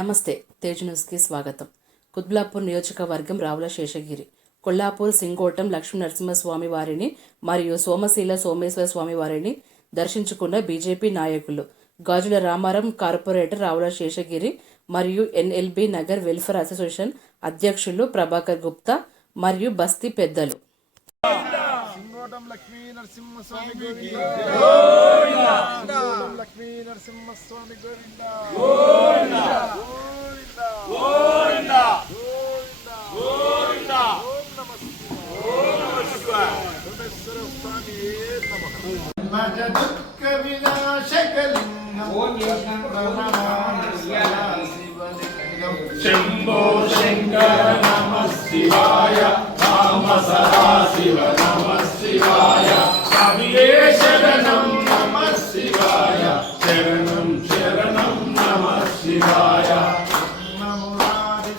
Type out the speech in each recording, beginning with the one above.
నమస్తే తేజ్ న్యూస్కి స్వాగతం. కుత్బులాపూర్ నియోజకవర్గం రావుల శేషగిరి. కొల్లాపూర్ సింగోటం లక్ష్మీ నరసింహస్వామి వారిని మరియు సోమశీల సోమేశ్వర స్వామి వారిని దర్శించుకున్న బీజేపీ నాయకులు గాజుల రామారం కార్పొరేటర్ రావుల శేషగిరి మరియు ఎన్ఎల్బి నగర్ వెల్ఫేర్ అసోసియేషన్ అధ్యక్షులు ప్రభాకర్ గుప్తా మరియు బస్తీ పెద్దలు. లక్ష్మీ నరసింహస్వామి లక్ష్మీ నరసింహస్వామి నమః నమః దుఃఖ వినాశకలింగం శంభో శంకర నమ శివాయ రామ సదా శివ నమ శివాయ. స్వామియే శరణం నమ శివాయ. శరణం శరణం నమ శివాయ నమోనాది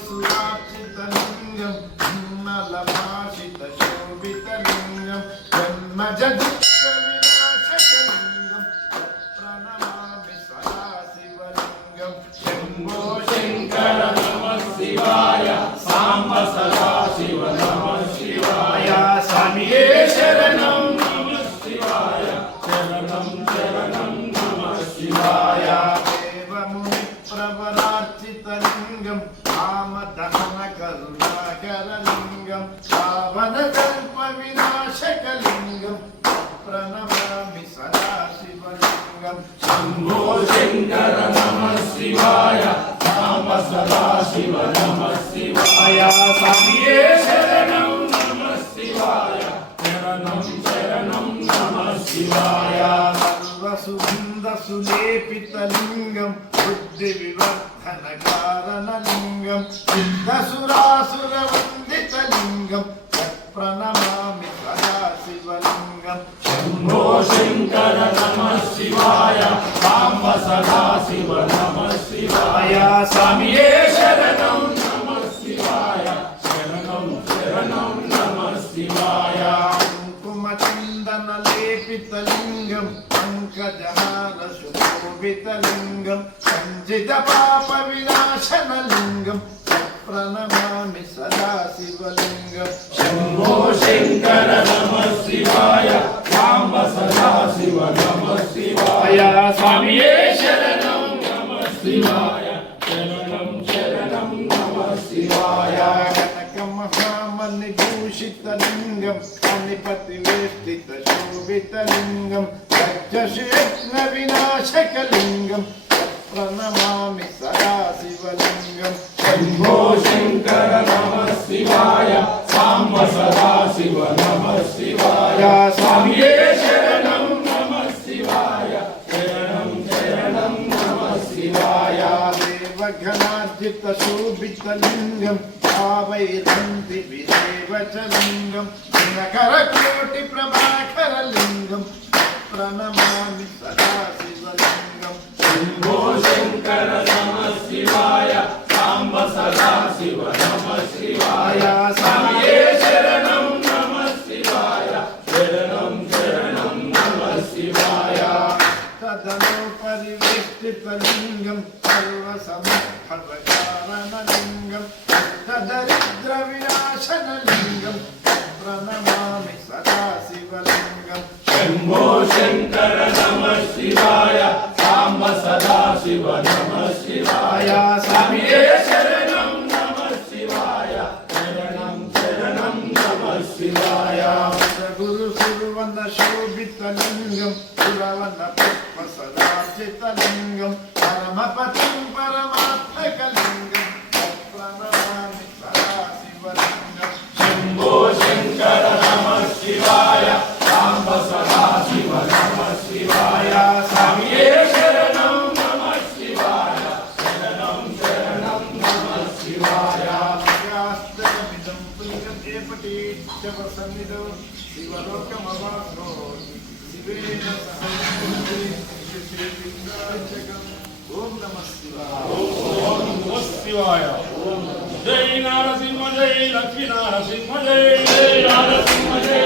ప్రవరార్చితలింగం రామదహన కరుణాకరలింగం పావన కల్ప వినాశకలింగం ప్రణమామి సదా శివలింగం శంభో శంకర నమ శివాయ రామ సదా శివ నమ శివాయ స్వామియే శరణం నమ శివాయ శరణం శరణం నమ శివాయ సులేపితలింగం బుద్ధి వివర్ధన కారణలింగం సిద్ధసురాసుర వందితలింగం ప్రణమామి సదా శివలింగం శంభో శంకర నమ శివాయ రామ సదా శివ నమ శివాయ. స్వామియే पङ्कजहारशुभोभितलिङ्गं सञ्जितपापविनाशनलिङ्गं प्रणमामि सदा शिवलिङ्गं शम्भो शङ्कर మహామణి భూషితలింగం అనిపతి వేష్టిత శోభితలింగం సజ్జశేష్ణ వినాశకలింగం ప్రణమామి సదా శివలింగం శంభో శంకర నమ శివాయ సాంబ సదా శివ నమ శివాయ స్వామియే శరణం నమ శివాయ శరణం శరణం భావైరంతి విదేవచలింగం దినకర కోటి ప్రభాకరలింగం ప్రణమామి సదా శివలింగం శంభో శంకర నమ శివాయ సాంబ సదా శివ నమ శివాయ. స్వామియే పరివేష్టితలింగం సర్వసమర్థకారణలింగం తదరిద్ర వినాశనలింగం ప్రణమామి సదా శివలింగం శంభో శంకర నమ శివాయ సాంబ సదా శివ నమ శివాయ స్వామియే శరణం నమ శివాయ శరణం శరణం నమ శివాయ గురు సురవన శోభితలింగం సదార్జితలింగం పరమపతిం పరమాత్మకలింగం ప్రణమామి సదా శివలింగం శంభో శంకర నమ శివాయ సాంబ సదా శివ నమ శివాయ. స్వామియే శరణం నమ శివాయ శరణం శరణం నమ శివాయ. యాస్తమిదం పులికదేపటి జపసన్నిధౌ శివలోకమవాసో శివేన సహజం ఓం నమః శివాయ. జై నారసింహ జై లక్ష్మీ నారసింహ జై జై నారసింహ జై